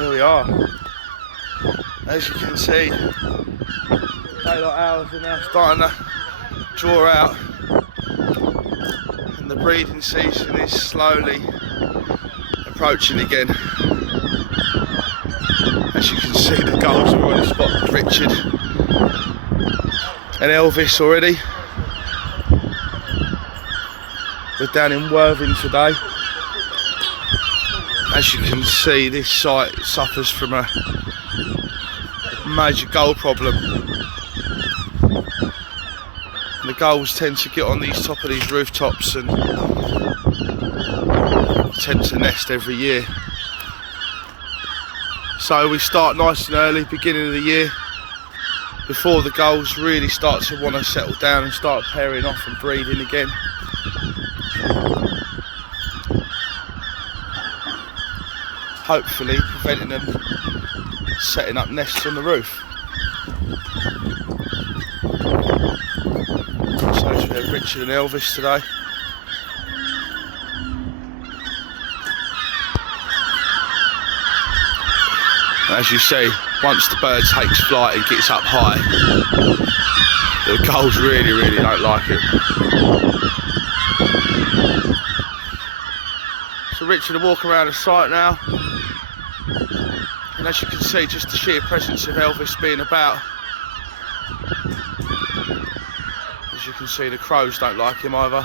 Here we are. As you can see, daylight hours are now starting to draw out, and the breeding season is slowly approaching again. As you can see, the gulls are already spotted Richard and Elvis already. We're down in Worthing today. As you can see, this site suffers from a major gull problem. And the gulls tend to get on these top of these rooftops and tend to nest every year. So we start nice and early, beginning of the year, before the gulls really start to want to settle down and start pairing off and breeding again. Hopefully preventing them setting up nests on the roof. So we have Richard and Elvis today. As you see, once the bird takes flight and gets up high, the gulls really don't like it. So Richard will walk around the site now. And as you can see, just the sheer presence of Elvis being about. As you can see, the crows don't like him either.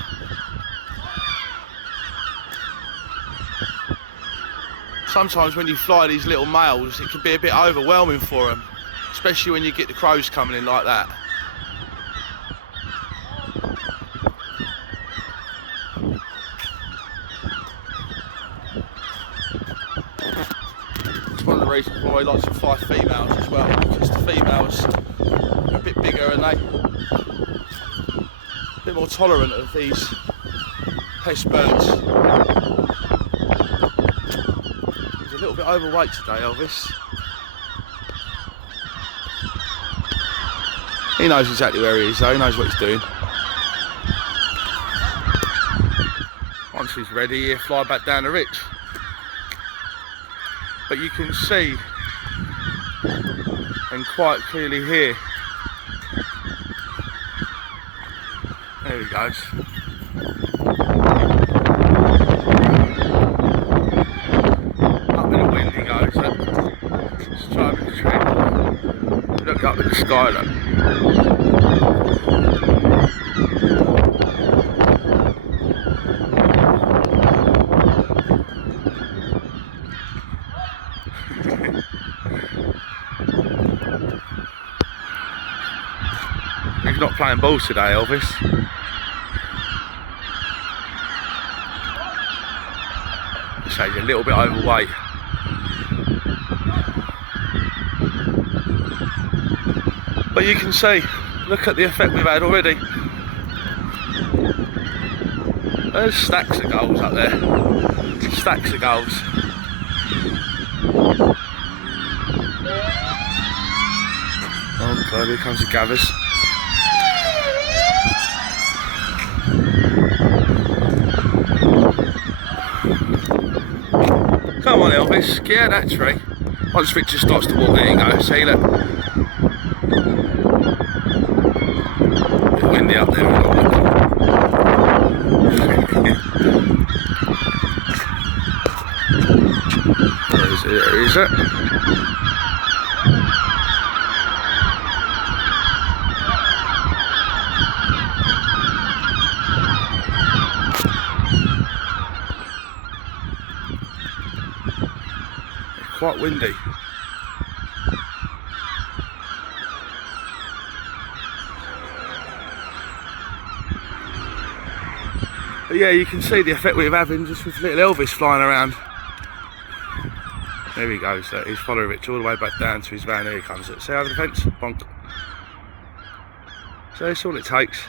Sometimes when you fly these little males, it can be a bit overwhelming for them, especially when you get the crows coming in like that. One of the reasons why he likes to fly females as well, because the females are a bit bigger and they a bit more tolerant of these pest birds. He's a little bit overweight today, Elvis. He knows exactly where he is though, he knows what he's doing. Once he's ready, he'll fly back down the ridge. But you can see and quite clearly hear. There he goes. Up in the wind he goes. Let's try with the tree. Look up at the sky, look. He's not playing ball today, Elvis. So he's a little bit overweight. But you can see, look at the effect we've had already. There's stacks of gulls up there. Stacks of gulls. Oh God, here comes the gathers. Come on Elvis, get out that tree. Once Richard starts to walk, there you go, see look. A bit windy up there. There is it. Quite windy. But yeah, you can see the effect we're having just with little Elvis flying around. There he goes, he's following Rich all the way back down to his van. There he comes. See over the fence? Bonk. So that's all it takes.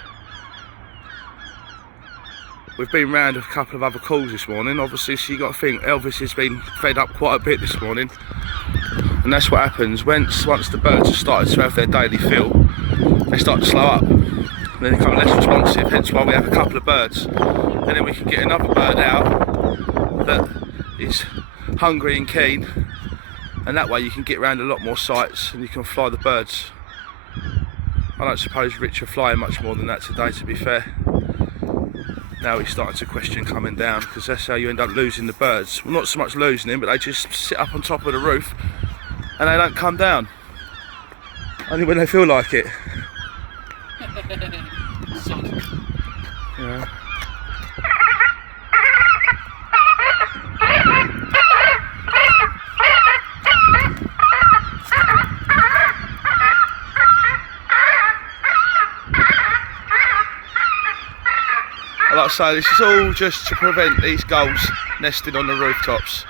We've been round a couple of other calls this morning. Obviously, so you got to think Elvis has been fed up quite a bit this morning, and that's what happens once the birds have started to have their daily fill. They start to slow up, and then they become less responsive. Hence why we have a couple of birds, and then we can get another bird out that is hungry and keen, and that way you can get around a lot more sites and you can fly the birds. I don't suppose Rich are flying much more than that today, to be fair. Now he's starting to question coming down, because that's how you end up losing the birds. Well, not so much losing them, but they just sit up on top of the roof and they don't come down. Only when they feel like it. Yeah. Like I say, this is all just to prevent these gulls nesting on the rooftops.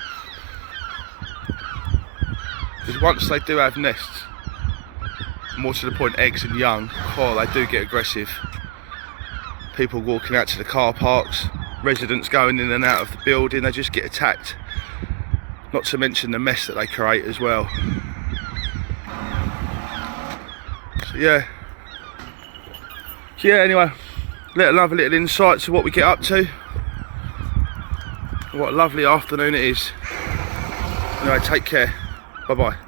Because once they do have nests, more to the point eggs and young, oh, they do get aggressive. People walking out to the car parks, residents going in and out of the building, they just get attacked. Not to mention the mess that they create as well. So yeah. Anyway. Another little insight to what we get up to. What a lovely afternoon it is. Anyway, take care. Bye bye.